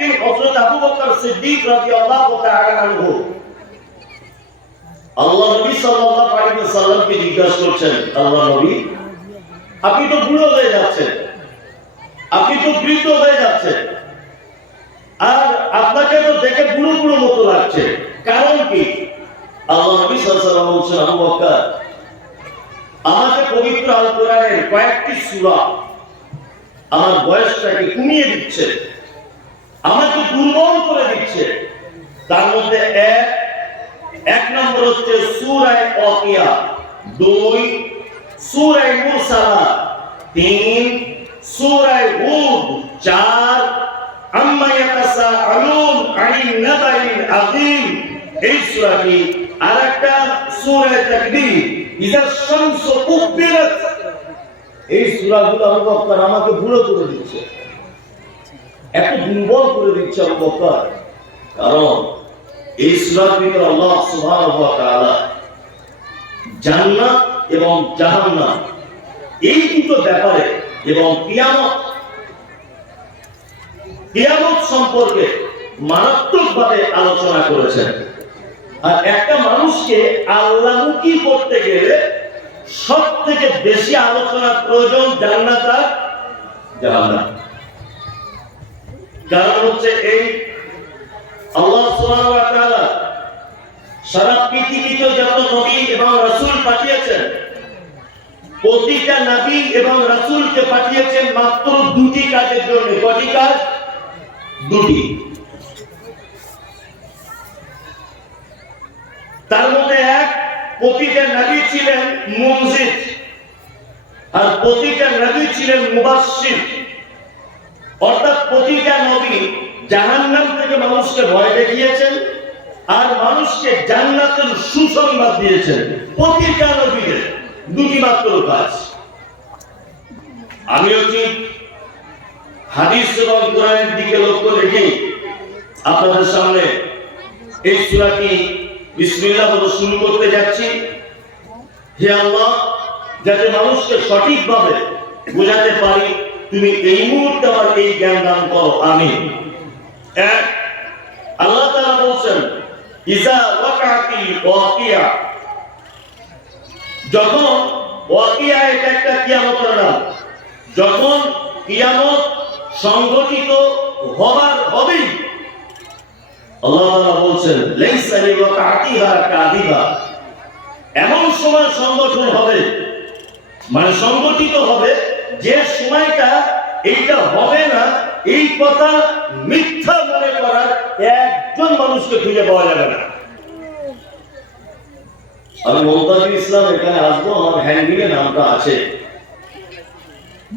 একদিন হযরত আবু বকর সিদ্দিক রাদিয়াল্লাহু তাআলা আনহু আল্লাহ নবী সাল্লাল্লাহু আলাইহি ওয়াসাল্লামকে জিজ্ঞাসা করছেন, আল্লাহ নবী, আপনি তো বুড়ো হয়ে যাচ্ছেন, আপনি তো বৃদ্ধ হয়ে যাচ্ছেন, আর আপনাকে তো দেখে বুড়ো বুড়ো মতো লাগছে, কারণ কি? আল্লাহ নবী সাল্লাল্লাহু আলাইহি ওয়াসাল্লাম বলছেন, আবু বকর, আমাকে পবিত্র আল কোরআনের কয়েকটি সূরা আমার বয়সটাকে কমিয়ে দিচ্ছে, আমাকে দুর্বল করে দিচ্ছে। তার মধ্যে এক নম্বর হচ্ছে সূরা ওয়াকিয়া, 2 সূরা মুরসালা, 3 সূরা হুদ, 4 আম্মা ইয়াতাসাআলুন আনিন নাবাইল আযীম এই সূরাটি, আর একটা সূরা তাকবীর, ইযা শামসু কুব্বিরাত। এই সূরাগুলো আবু বকর আমাকে বুড়ো করে দিচ্ছে, এত দুর্বল করে দিচ্ছে আবু বকর, কারণ এই সূরার ভিতরে আল্লাহ সুবহানাহু ওয়া তাআলা জান্নাত এবং জাহান্নাম এই দুটো ব্যাপারে এবং কিয়ামত সম্পর্কে মারাত্মকভাবে আলোচনা করেছেন। আর একটা মানুষকে আল্লাহমুখী করতে গেলে সবথেকে বেশি আলোচনার প্রয়োজন জান্নাত আর জাহান্নাম। কারণ হচ্ছে এই আল্লাহ সুবহানাহু ওয়া তাআলা সারা পৃথিবীতে যত নবী এবং রাসূল পাঠিয়েছেন, প্রতিটা নবী এবং রাসূলকে পাঠিয়েছেন মাত্র দুটি কাজের জন্য। কয়টি কাজ? দুটি। তার মধ্যে এক, প্রতিটা নবী ছিলেন মুনজির, আর প্রতিটা নবী ছিলেন মুবাশশির। অর্থাৎ প্রতিটা নবী জাহান্নাম থেকে মানুষকে ভয় দেখিয়েছেন আর মানুষকে জান্নাতের সুসংবাদ দিয়েছেন। প্রতিটা নবীর দুটি মাত্র কাজ। আমিও ঠিক হাদিস এবং কোরআনের দিকে লক্ষ্য রেখে আপনাদের সামনে এই সূরাটি বিসমিল্লাহ বলে শুরু করতে যাচ্ছি। হে আল্লাহ, যাতে মানুষকে সঠিকভাবে বোঝাতে পারি, তুমি এই মুহূর্তে আমার এই জ্ঞান দান করো, আমিন। এক, আল্লাহ তাআলা বলেন, ইজা ওয়াকাতিল ওয়াকিয়া। যখন ওয়াকিয়া, এটা একটা কিয়ামতের নাম, যখন কিয়ামত সংঘটিত হবেই, আল্লাহ তাআলা বলেন, লাইসা লিওয়াকাতিহা কাযিবা। এমন সময় সংগঠন হবে, মানে সংগঠিত হবে, যে সময়টা এইটা হবে না এই কথা মিথ্যা মনে করার একজন মানুষকে খুঁজে পাওয়া যাবে না। আমি মুমতাজুল ইসলাম এখানে আসবো, আমার হ্যান্ডবিলে নামটা আছে।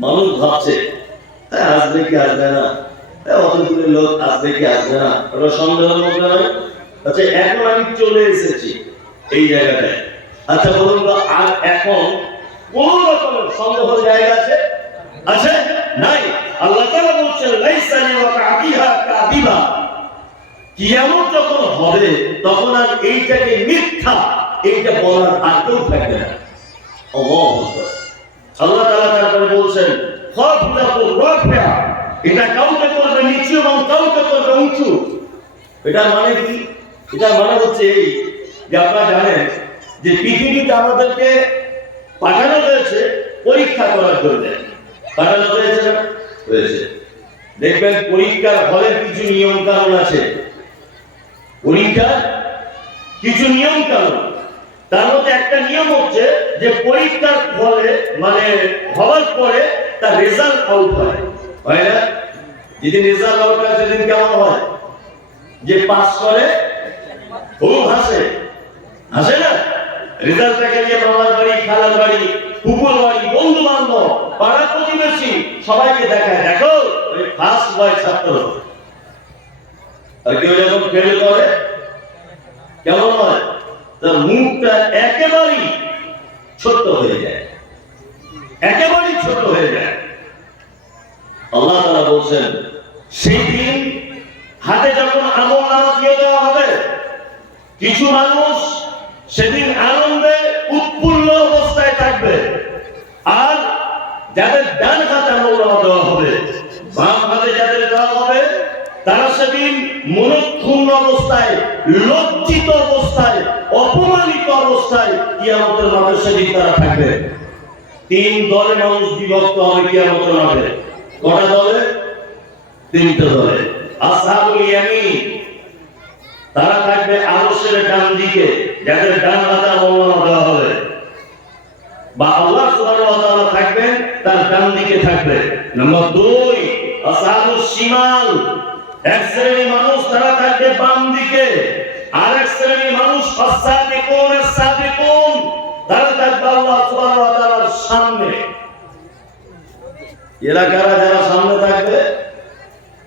মানুষ ভাবছে আসবে কি আসবে না, অতগুলো লোক আসবে কি আসবে না, ওটা সন্দেহের মধ্যে নয়। আচ্ছা, এখন আমি চলে এসেছি এই জায়গাটায়, আচ্ছা বলুন তো, আর এখন কোন রকমের সন্দেহের জায়গা আছে? আছে? নাই। আল্লাহ তাআলা বলছেন, লাইসা লিওয়াকাতিহা কাযিবা। কিয়ামত যখন হবে তখন আর এইটাকে মিথ্যা, এইটা বলার আর কেউ থাকবে না। আল্লাহু আকবার। আল্লাহ তাআলা তারপরে বলছেন, খাফদাতুর রাফিয়া। এটা কাউকে করবে নিচু এবং কাউকে করবে উঁচু। এটা মানে কি? এটা মানে হচ্ছে এই যে আপনারা জানেন যে পৃথিবীতে আমাদেরকে পাঠানো হয়েছে পরীক্ষা করার জন্য। পাঠানো হয়েছে না? হয়েছে। দেখবেন পরীক্ষার হলের কিছু নিয়ম কানুন আছে। পরীক্ষার কিছু নিয়ম কানুন, তার মধ্যে একটা নিয়ম হচ্ছে যে পরীক্ষার ফলে মানে হওয়ার পরে তার রেজাল্ট আউট হয় না? যেদিন রেজাল্ট আউট হয় সেদিন কেমন হয়? যে পাস করে খুব হাসে, হাসে না? রেজাল্টটাকে নিয়ে মামার বাড়ি, খালার বাড়ি, কুকুর বাড়ি, বন্ধু বান্ধব, পাড়া প্রতিবেশী সবাইকে দেখায়, দেখো ওই ফার্স্ট বয় ছাত্র। আর কেউ যখন ফেল করে কেমন হয়? তার মুখটা একেবারেই ছোট হয়ে যায়, একেবারেই ছোট হয়ে যায়। আল্লাহ তাআলা বলছেন, সেই দিন হাতে যখন আমলনামা দিয়ে দেওয়া হবে, কিছু মানুষ সেদিন আনন্দে উৎফুল্ল অবস্থায় থাকবে, আর যাদের ডান হাতে আমলনামা দেওয়া হবে, বাম হাতে যাদের দেওয়া হবে, তারা মনক্ষুণ্ণ অবস্থায়, লজ্জিত অবস্থায়, অপমানিত অবস্থায় কিয়ামতের মাঠে সেদিন তারা থাকবে। 3 দলে মানুষ বিভক্ত হবে কিয়ামতের মাঠে। কটা দলে? 3টে দলে। আসহাবুল ইয়ামিন, তারা থাকবে আরশের ডান দিকে, যাদের ডান হাতে আমলনামা দেওয়া হবে, বা আল্লাহ সুবহানাহু ওয়া তাআলা থাকবেন তার ডান দিকে থাকবে। নাম্বার 2, আসহাবুস শিমাল, এক শ্রেণীর মানুষ তারা থাকবে বাম দিকে, আর এক শ্রেণীর মানুষ আস-সাবিকুন আস-সাবিকুন, তারা থাকবে আল্লাহ সুবহানাহু ওয়া তাআলার সামনে। এলাকারা যারা সামনে থাকবে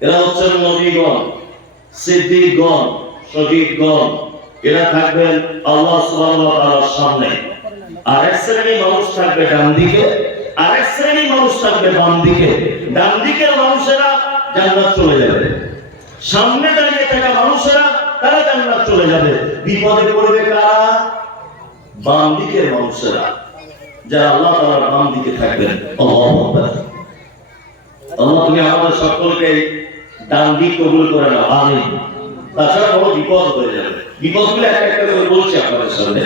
এরা হচ্ছেন নবীগণ, সিদ্দিকগণ, শহীদগণ। এরা থাকবেন আল্লাহ সুবহানাহু ওয়া তাআলার সামনে। আর এক শ্রেণীর মানুষ থাকবে ডান দিকে, আর এক শ্রেণীর মানুষ থাকবে বাম দিকে। ডান দিকের মানুষেরা জান্নাত চলে যাবে, সামনে দাঁড়িয়ে থাকা মানুষেরা তারা জান্নাত চলে যাবে। বিপদে পড়বে কারা? বাম দিকের মানুষেরা, যারা আল্লাহ তাআলার বাম দিকে থাকবেন। আল্লাহু আকবার। আল্লাহ তুমি আমাদের সকলকে ডান দিক কবুল করে নাও, আমিন। তাছাড়া বড় বিপদ হয়ে যাবে। বিপদগুলো একটা একটা করে বলছি আপনাদের সামনে।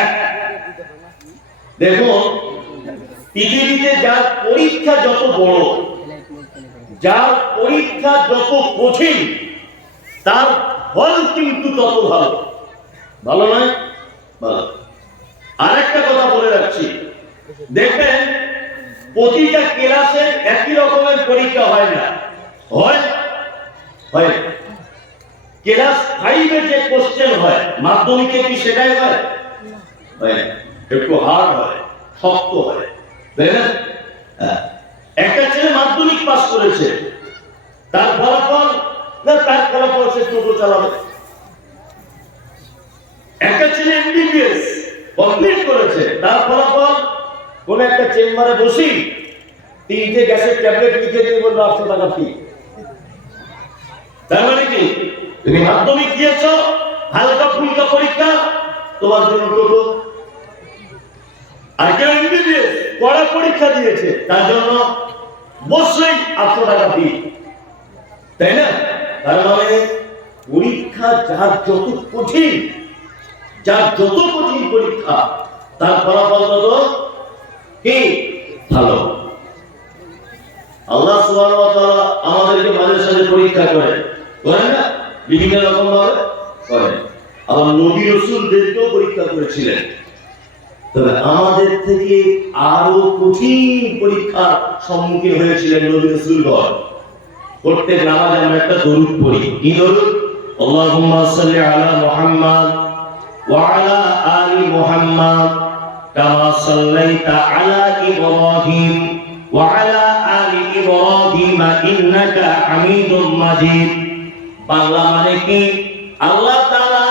এক, দেখো পৃথিবীতে যার পরীক্ষা যত বড়, যার পরীক্ষা যত কঠিন, তার ফল কিন্তু তত ভালো। ভালো নয়? ভালো। আরেকটা কথা বলে রাখছি, দেখবেন প্রতিটা ক্লাসে একই রকমের পরীক্ষা হয় না। হয় ক্লাস 5 যে কোশ্চেন হয় মাধ্যমিকে কি সেটাই হয়? একটু হার্ড হয়, শক্ত হয়, তাই না? একটা ছেলে মাধ্যমিক পাস করেছে, তার ফলাফল সে টোটো চালাবে। একটা ছেলে এমবিবিএস কমপ্লিট করেছে, তার ফলাফল কোন একটা চেম্বারে বসি 3টে গ্যাসের ট্যাবলেট লিখে দিয়ে বলবো 800 টাকা ফি। তার মানে কি, তুমি মাধ্যমিক দিয়েছ, হালকা ফুলকা পরীক্ষা, তোমার জন্য টোটো। আর কেউ এমবিবিএস কড়া পরীক্ষা দিয়েছে, তার জন্য অবশ্যই 800 টাকা ফি, তাই না? তার মানে পরীক্ষা যার যত কঠিন, যার যত কঠিন পরীক্ষা, তার ফলাফল তত কি ভালো। আল্লাহ সুবহানাহু ওয়া তাআলা আমাদেরকে মাঝে সাঝে পরীক্ষা করেন না? বিভিন্ন রকম ভাবে করেন। আবার নবী রাসূলদেরকেও পরীক্ষা করেছিলেন। তবে আমাদের থেকে আরো কঠিন পরীক্ষার সম্মুখীন হয়েছিলেন নবী রাসূলগণ। প্রত্যেক নামাজে আমরা একটা দরুদ পড়ি। কি দরুদ? আল্লাহুম্মা সাল্লি আলা মুহাম্মাদ ওয়া আলা আলি মুহাম্মাদ কামা সাল্লাইতা আলা ইব্রাহিম ওয়া আলা আলি ইব্রাহিম ইন্নাকা হামিদুম মাজিদ। বাংলা মানে কি, আল্লাহ তাআলা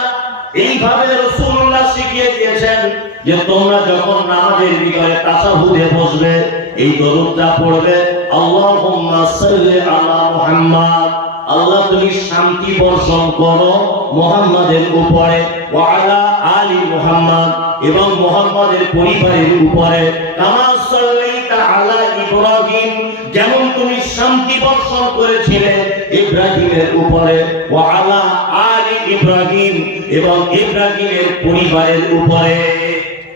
এইভাবে রাসূলুল্লাহ শিখিয়ে দিয়েছেন যে তোমরা যখন নামাজের ভিতরে তাশাহুদে বসবে এই দরুদটা পড়বে, আল্লাহুম্মা সাল্লি আলা মুহাম্মাদ, আল্লাহ তুমি শান্তি বর্ষণ করো মুহাম্মাদের উপরে, ওয়া আলা আলি মুহাম্মাদ, এবং মুহাম্মাদের পরিবারের উপরে, কামা সাল্লাইতা আলা ইব্রাহিম, যেমন তুমি শান্তি বর্ষণ করেছিলে ইব্রাহিমের উপরে, ওয়া আলা আলি ইব্রাহিম, এবং ইব্রাহিমের পরিবারের উপরে।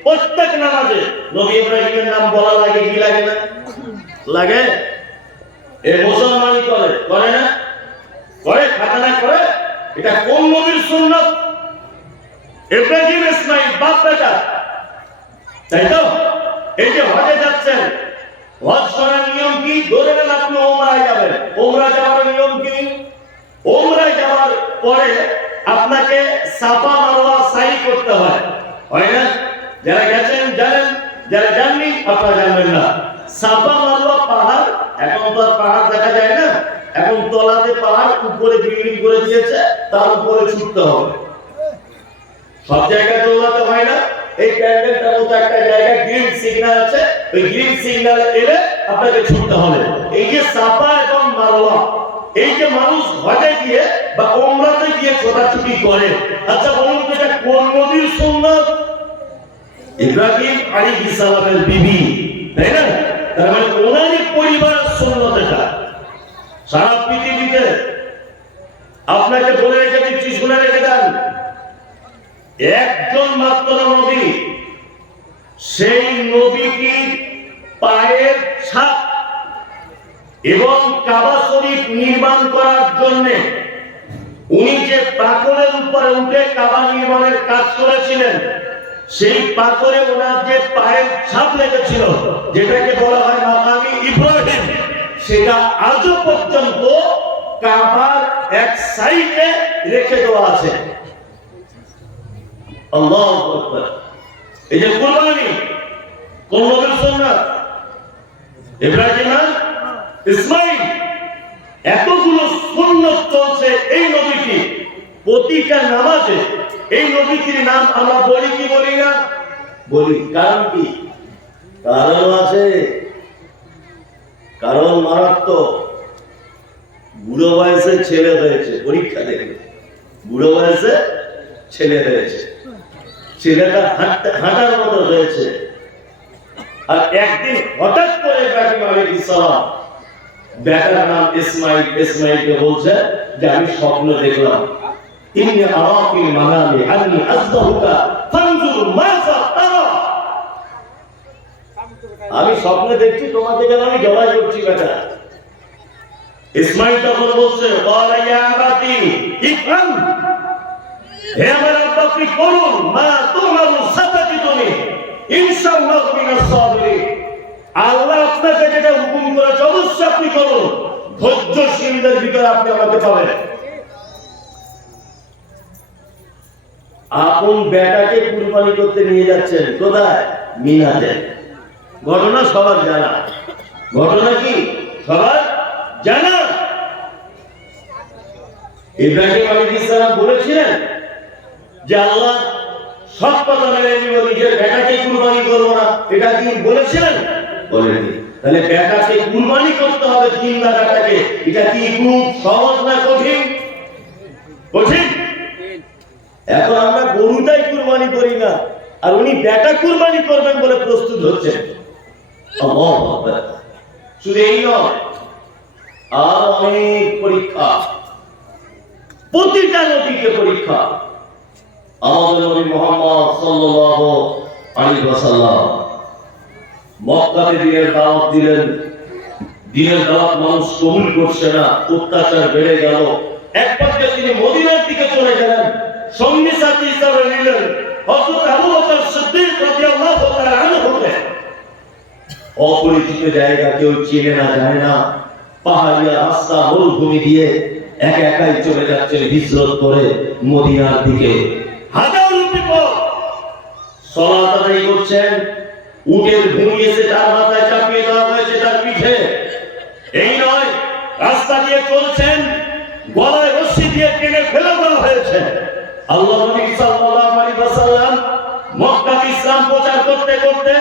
প্রত্যেক নামাজে নবী ইব্রাহিমের নাম বলা লাগে কি লাগে না? লাগে। এই মুসলমানই করে না? করে, খাতানা করে। এটা কোন নবীর সুন্নাত? ইব্রাহিম ইসমাইল বাপ বেটা, তাই তো? এই যে হজে যাচ্ছেন, হজ করার নিয়ম কি? ধরে নেন আপনি ওমরায় যাবেন, ওমরা যাওয়ার নিয়ম কি? ওমরায় যাওয়ার পরে আপনাকে সাফা মারওয়া সাই করতে হয়, হয় না? যারা গেছেন জানেন, যারা জাননি আপনারা জানবেন না। সাফা মারওয়া পাহাড়, এখন তো আর পাহাড় দেখা যায় না, এখন তলাতে পাহাড়, উপরে বিল্ডিং করে দিয়েছে, তার উপরে ছুটতে হবে। সব জায়গায় দৌড়াতে হয় না। এই প্যান্ডেলটার মতো একটা জায়গায় গ্রিন সিগন্যাল আছে, ওই গ্রিন সিগন্যালে এলে আপনাকে ছুটতে হবে। এই যে সাফা এবং মারওয়া, এই যে মানুষ হজে গিয়ে বা ওমরাতে গিয়ে ছোটাছুটি করে, আচ্ছা বলুন তো এটা কোন নবীর সুন্নাত? ইব্রাহিম আলাইহিস সালামের বিবি, তাই না? তার মানে ওনারই পরিবারের সুন্নাত এটা। সারা পৃথিবীতে আপনাকে বলে রেখে দিচ্ছি, শুনে রেখে দেন, একজন মাত্র নবী, সেই নবী কি পায়ের ছাপ এবং কাবা শরীফ নির্মাণ করার জন্য উনি যে পাথরের উপরে উঠে কাবা নির্মাণের কাজ করেছিলেন, সেই পাথরে ওনার যে পায়ের ছাপ লেগেছিল, যেটাকে বলা হয় মাকামি ইব্রাহিম, সেটা আজও পর্যন্ত কাবার এক সাইডে রেখে দেওয়া আছে। আল্লাহু আকবার। এই যে কুরবানি কোন নবীর সুন্নাত? ইব্রাহিম আর ইসমাইল, এতগুলো সুন্নাত চলছে এই নবীটি। প্রতিটা নামাজে এই নবীটির নাম আমরা বলি কি বলি না? বলি। কারণ কি? কারণ আছে, কারণ মারাত্মক। বুড়ো বয়সে ছেলে হয়েছে, পরীক্ষা দেবে, বুড়ো বয়সে ছেলে হয়েছে, ছেলেটা হাঁটার মতো হয়েছে। আর একদিন হঠাৎ করে ইব্রাহিম আলাইহিস সালাম বেটার নাম ইসমাইল, ইসমাইলকে বলছে যে আমি স্বপ্ন দেখলাম, ইন্নী আরা ফিল মানামি আন্নী আযবাহুকা ফানজুর মাযা তারা, আমি স্বপ্নে দেখছি তোমাকে যেন আমি জবাই করছি বেটা। ইসমাইল তখন বলছে ক্বালা ইয়া আবাতি ইফআল, হে আমার আব্বা আপনি করুন, মা তুমারু সাতাজিদুনি ইনশাআল্লাহু মিনাস সাবিরিন, আল্লাহ আপনাকে যেটা হুকুম করেছে অবশ্যই আপনি করুন, ধৈর্যশীলদের ভিতরে আপনি আমাকে পাবেন। আপন বেটাকে কুরবানি করতে নিয়ে যাচ্ছেন কোথায়? মিনাতে। ঘটনা সবার জানা, ঘটনা কি সবার জানা। ইব্রাহিম আলাইহিস সালাম বলেছিলেন যে আল্লাহ সব কথা মেনে নিব, নিজের বেটাকে কুরবানি করব না, এটা কি বলেছিলেন? বলেনি। তাহলে বেটাকে কুরবানি করতে হবে, জিন্দা বেটাকে। এটা কি খুব সহজ না কঠিন? কঠিন। এখন আমরা গরুটাই কুরবানি করি না, আর উনি বেটা কুরবানি করবেন বলে প্রস্তুত হচ্ছেন। আল্লাহু আকবার। শুধু এই নয়, আর অনেক পরীক্ষা, প্রতিটা নবীকে পরীক্ষা। আমাদের নবী মুহাম্মদ সাল্লাল্লাহু আলাইহি ওয়াসাল্লাম মক্কাতে দিনের দাওয়াত দিলেন, দিনের দাওয়াত মানুষ কবুল করছে না, অত্যাচার বেড়ে গেল। এক পর্যায়ে তিনি মদিনার দিকে চলে গেলেন, সঙ্গী সাথী হিসাবে নিলেন হযরত আবু বকর সিদ্দিক রাদিয়াল্লাহু তাআলা আনহুকে। অপরিচিত জায়গা, কেউ চেনে না জানে না, পাহাড়িয়া রাস্তা, মরুভূমি দিয়ে একা একাই চলে যাচ্ছেন হিজরত করে মদিনার দিকে। হাজারো বিপদ, সালাত আদায় করছেন, উটের ভূমি এসে তার মাথায় চাপিয়ে দেওয়া হয়েছে, তার পিঠে। এই নয়, রাস্তা দিয়ে চলছেন, গলায় রশি দিয়ে টেনে ফেলে দেওয়া হয়েছে। আল্লাহ নবী সাল্লাল্লাহু আলাইহি ওয়াসাল্লাম মক্কাতে ইসলাম প্রচার করতে করতে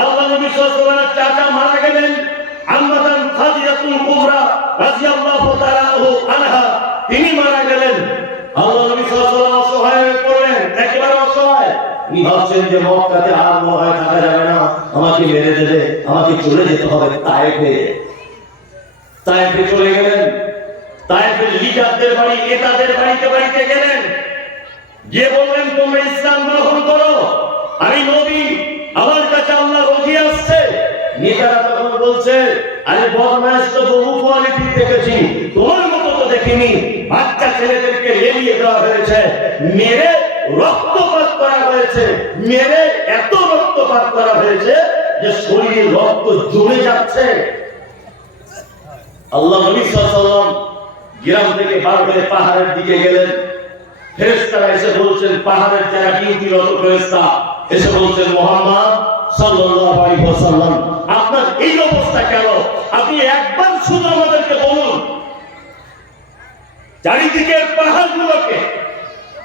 আল্লাহ নবী সাল্লাল্লাহু আলাইহি ওয়াসাল্লামের চাচা মারা গেলেন, আম্মাজান খাদিজাতুল কুবরা রাদিয়াল্লাহু তাআলা আনহা, তিনি মারা গেলেন। আল্লাহ নবী সাল্লাল্লাহু আলাইহি ওয়াসাল্লাম অসহায় হয়ে পড়লেন, একেবারে অসহায়। তিনি ভাবছেন যে মক্কাতে আর মনে হয় থাকা যাবে না, আমাকে মেরে দেবে, আমাকে চলে যেতে হবে তায়েফে। তায়েফে চলে গেলেন, তায়েফের লিডারদের বাড়ি, নেতাদের বাড়িতে বাড়িতে গেলেন, গিয়ে বললেন তোমরা ইসলাম গ্রহণ করো, আমি নবী, আমার কাছে আল্লাহ ওহী আসছে। নেতারা তখন বলছে আরে বদমাশ তো বহু কোয়ালিটি দেখেছি, তোমার মতো তো দেখিনি। বাচ্চা ছেলেদেরকে লেলিয়ে দেওয়া হয়েছে, মেরে রক্তপাত করা হয়েছে, মেরে এত রক্তপাত করা হয়েছে যে শরীরে রক্ত জমে যাচ্ছে। আল্লাহ নবী সাল্লাল্লাহু আলাইহি ওয়াসাল্লাম গ্রাম থেকে বার হয়ে পাহাড়ের দিকে গেলেন। ফেরেশতারা এসে বলছেন, পাহাড়ের যারা ডিউটিরত ফেরেশতা এসে বলছেন, মুহাম্মদ সাল্লাল্লাহু আলাইহি ওয়াসাল্লাম আপনার এই অবস্থা কেন? আপনি একবার শুধু আমাদেরকে বলুন, চারিদিকের পাহাড়গুলোকে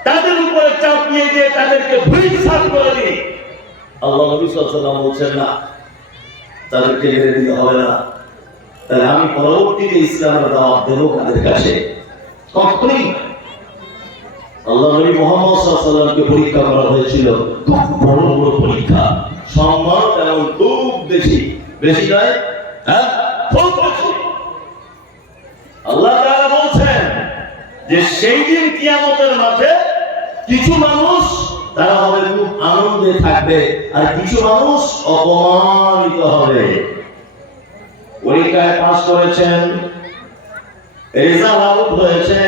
তাদের উপরে চাপিয়ে দিয়ে তাদেরকে ভূমিসাৎ করে দিই। আল্লাহ নবী সাল্লাল্লাহু আলাইহি ওয়াসাল্লাম বলছেন না, তাদেরকে মেরে দিতে হবে না। তাহলে আমি পরবর্তীতে ইসলামের দাওয়াত দেব কাদের কাছে? কখনোই না। আল্লাহ নবী মুহাম্মদ সাল্লাল্লাহু আলাইহি ওয়াসাল্লামকে পরীক্ষা করা হয়েছিল, খুব বড় বড় পরীক্ষা, সম্মান তেমন খুব বেশি, বেশি নয়, হ্যাঁ খুব বেশি। আল্লাহ তাআলা বলছেন যে সেই দিন কিয়ামতের মাঠে কিছু মানুষ তারা হবে খুব আনন্দে থাকবে, আর কিছু মানুষ অপমানিত হবে। পরীক্ষায় পাস করেছেন, রেজাল্ট আউট হয়েছে,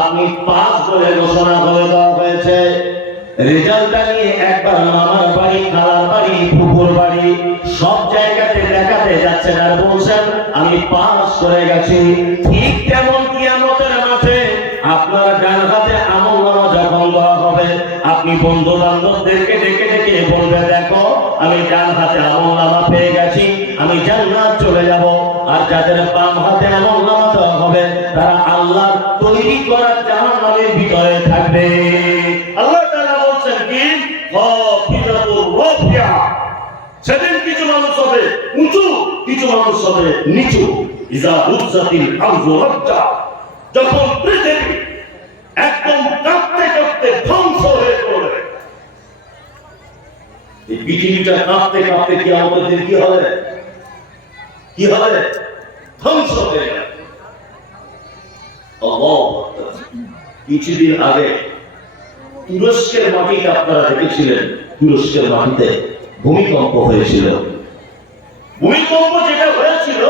আপনি পাস বলে ঘোষণা করে দেওয়া হয়েছে। রেজাল্টটা নিয়ে একবার মামার বাড়ি, খালার বাড়ি, ফুপুর বাড়ি সব জায়গাতে দেখাতে যাচ্ছেন আর বলছেন আমি পাস করে গেছি। ঠিক তেমন কিয়ামতের মাঠে আপনার ডান হাতে আমলনামা যখন দেওয়া হবে, আপনি বন্ধু বান্ধবদেরকে ডেকে ডেকে বলবে দেখো আমি ডান হাতে আমলনামা পেয়ে গেছি, আমি জান্নাত চলে যাব। আর যাদের বাম হাতে আমলনামা দেওয়া হবে তারা আল্লাহর তৈরি করা জাহান্নামের ভিতরে থাকবে। আল্লাহ তাআলা বলছেন কি খাফিদাতুর রাফিয়া, সেদিন কিছু মানুষ হবে উঁচু, কিছু মানুষ হবে নিচু। ইজা রুজাতিল আরযু রাজ্জা, যখন পৃথিবী একদম কাঁপতে কাঁপতে ধ্বংস হয়ে পড়বে। এই পৃথিবীটা কাঁপতে কাঁপতে কিয়ামতের দিন কি হবে? কি হবে? ধ্বংস হয়ে যাবে। কিছুদিন আগে তুরস্কের মাটিতে আপনারা দেখেছিলেন, তুরস্কের মাটিতে ভূমিকম্প হয়েছিল। ভূমিকম্প যেটা হয়েছিল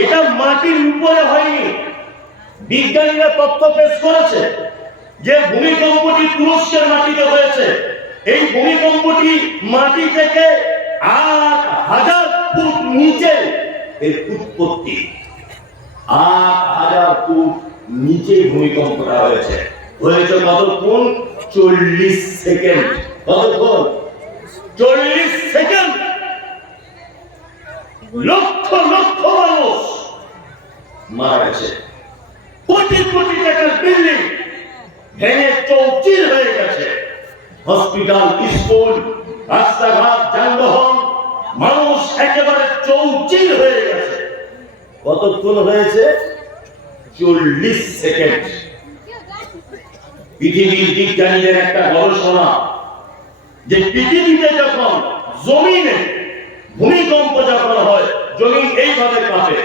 এটা মাটির উপরে হয়নি। বিজ্ঞানীরা তথ্য পেশ করেছে যে ভূমিকম্পটি তুরস্কের মাটিতে হয়েছে। এই ভূমিকম্পটি মাটি থেকে ৮,০০০ ফুট নিচে এর উৎপত্তি। ৮,০০০ ফুট নিচে ভূমিকম্পটা হয়েছে। হয়েছে কতক্ষণ? ৪০ সেকেন্ড। কতক্ষণ? ৪০ সেকেন্ড। লক্ষ লক্ষ মানুষ মারা গেছে। কোটি কোটি টাকার বিল্ডিং ভেঙে চৌচির হয়ে গেছে। হসপিটাল, স্কুল, রাস্তাঘাট, যানবাহন, মানুষ একেবারে চৌচির হয়ে গেছে। কতক্ষণ হয়েছে? ৪০ সেকেন্ড। পৃথিবীর বিজ্ঞানীদের একটা গবেষণা যে পৃথিবীতে যখন জমিনে ভূমিকম্প যখন হয় জমিন এইভাবে কাঁপে।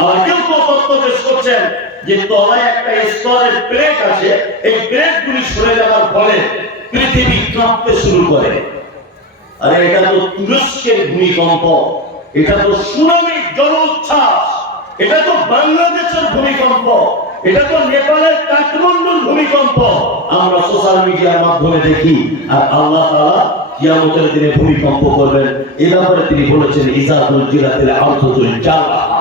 আবার কেউ কেউ তথ্য পেশ করছেন যে তলায় একটা স্তরের প্লেট আছে, এই প্লেটগুলি সরে যাওয়ার ফলে পৃথিবী কাঁপতে শুরু করে। আরে এটা তো তুরস্কের ভূমিকম্প, এটা তো সুনামির জলোচ্ছ্বাস, এটা তো বাংলাদেশের ভূমিকম্প, এটা তো নেপালের কাঠমান্ডুর ভূমিকম্প। আমরা সোশ্যাল মিডিয়ার মাধ্যমে দেখি। আর আল্লাহ তাআলা কিয়ামতের দিনে ভূমিকম্প করবেন, এ ব্যাপারে তিনি বলেছেন ইজা যুলজিলাতিল আরযু জালাহা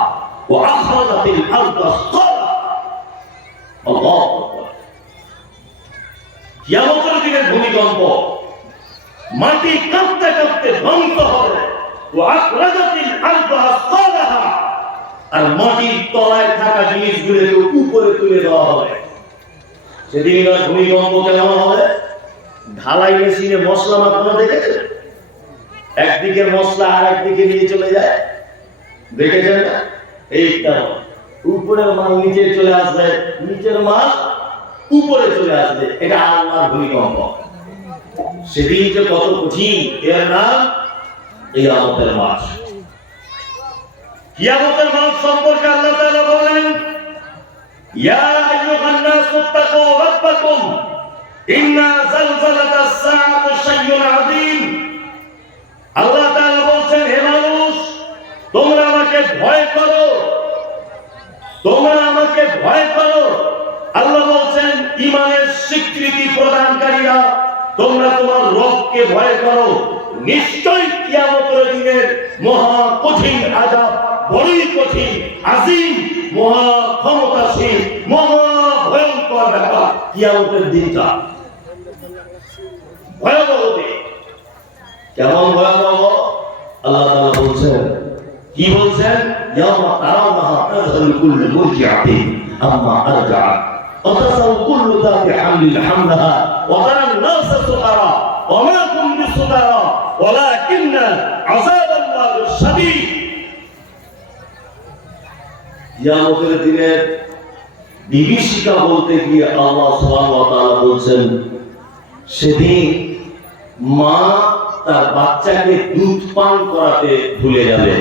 ওয়া আখরাজাতিল আরযু আসকালাহা। আল্লাহু আকবার। কিয়ামতের দিনের ভূমিকম্প, মাটি কাঁপতে কাঁপতে ধ্বংস হবে। ওয়া আখরাজাতিল আরযু আসকালাহা, আর মাটির তলায় থাকা জিনিসগুলোকে উপরে তুলে দেওয়া হবে। সেদিনকার ভূমিকম্প কেমন হবে? ঢালাই মেশিনে মশলা মাখানো দেখেছেন? একদিকে মশলা আর একদিকে নিয়ে চলে যায়, দেখেছেন না? এইটা উপরের মাল নিচে চলে আসবে, নিচের মাল উপরে চলে আসবে। এটা আল্লাহর ভূমিকম্প। সেদিন যে কত কঠিন, এর নাম কিয়ামতের মাঠ। কিয়ামতের মাঠ সম্পর্কে আল্লাহ তাআলা বলেন ইয়া আইয়ুহান নাসু তাকু রাব্বাকুম ইন্না যালজালাতাস সাআতি শাইউন আযীম। আল্লাহ তাআলা বলেন হে মানুষ, তোমরা আমাকে ভয় করো, তোমরা আমাকে ভয় করো। আল্লাহ বলেন ঈমানের স্বীকৃতি প্রদানকারীরা, তোমরা তোমার রবকে ভয় করো। নিশ্চয় কিয়ামতের দিনের মহা কঠিন আযাব, বড়ই কঠিন, আজিম, মহা ক্ষমতাশীল, মহা ভয়ঙ্কর ব্যাপার কিয়ামতের দিনটা। ভয়াবহ দিন। কেমন ভয়াবহ? আল্লাহ তাআলা বলছেন, কি বলছেন? ইয়াওমা তারাউনাহা তাযহালু কুল্লু মুরজিআতিন আম্মা আরজাআত ওয়া তাসাউ কুল্লু যাতি হামলিন হামলাহা ওয়া তারান নাসা সুকারা ওয়া মা কুম বিসুকারা ওয়ালাকিন্না আযাবাল্লাহি শাদীদ। কিয়ামতের দিনের বিভীষিকা বলতে গিয়ে আল্লাহ সুবহানাহু ওয়া তাআলা বলছেন সেদিন মা তার বাচ্চাকে দুধ পান করাতে ভুলে যাবে।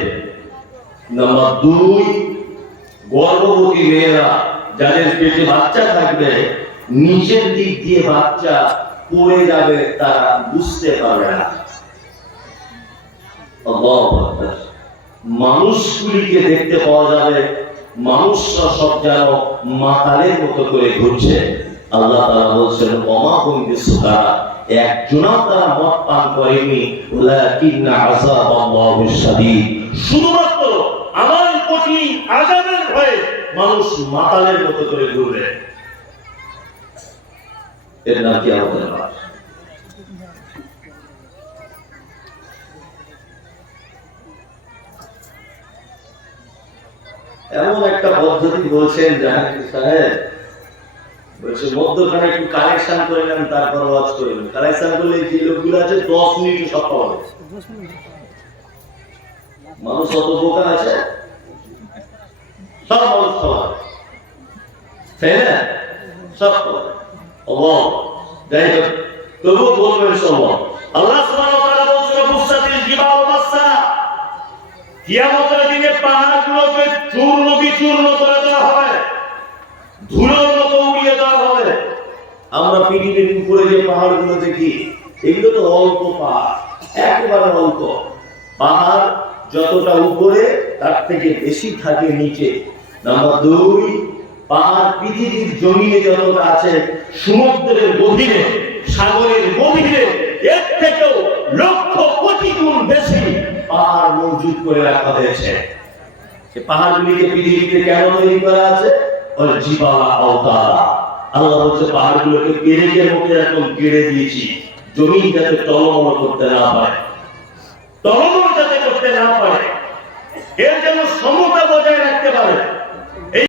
নাম্বার 2, গর্ভবতী মেয়েরা যাদের পেটে বাচ্চা থাকবে নিচের দিক দিয়ে বাচ্চা পড়ে যাবে, তারা বুঝতে পারবে না। আল্লাহু আকবার। মানুষগুলিকে দেখতে পাওয়া যাবে মানুষরা সব যেন মাতালের মতো করে ঘুরছে। আল্লাহ তাআলা বলছেন ওমা হুম বিসুকারা, একজনও তারা মদ পান করেনি, ওয়ালাকিন্না আযাবাল্লাহু শাদীদ, শুধুমাত্র আমার কঠিন আযাবের ভয়ে মানুষ মাতালের মতো করে ঘুরবে। এর নাম কি আমাদের নাম? এমন একটা পদ্ধতি বলছেন জাহাঙ্গীর সাহেব, বলছে মধ্যখানে একটু কালেকশন করে নেন, তারপর ওয়াজ করবেন। কালেকশন করলে যে লোকগুলো আছে 10 মিনিটে সব পাওয়া যাবে। মানুষ অত বোকা আছে, সব মানুষ পাওয়া যাবে, তাই না? সব পাওয়া যাবে। আল্লাহ, যাই হোক, তবুও বলবেন সবাই। আল্লাহ সুবহানাহু ওয়া তাআলা বলছেন মুসাতিল জিবাল মাসা, কিয়ামতের দিনে পাহাড়গুলোকে চূর্ণ বিচূর্ণ করে দেওয়া হবে, ধুলোর মতো উড়িয়ে দেওয়া হবে। আমরা পৃথিবীর উপরে যে পাহাড়গুলো দেখি, এগুলো তো অল্প পাহাড়, একেবারে অল্প পাহাড়। যতটা উপরে তার থেকে বেশি থাকে নিচে। নাম্বার 2, পাহাড় পৃথিবীর জমিনে যতটা আছে, সমুদ্রের গভীরে, সাগরের গভীরে এর থেকেও লক্ষ কোটি গুণ বেশি পাহাড় মজুদ করে রাখা হয়েছে। এই পাহাড়গুলিকে পৃথিবীতে কেন তৈরি করা আছে? ওই জিবালা আওতারা, আল্লাহ বলছে পাহাড়গুলোকে পেরেকের মতো এরকম গেড়ে দিয়েছি, জমি যাতে টলমল করতে না পারে, টলমল যাতে করতে না পারে, এর যেন সমতা বজায় রাখতে পারে।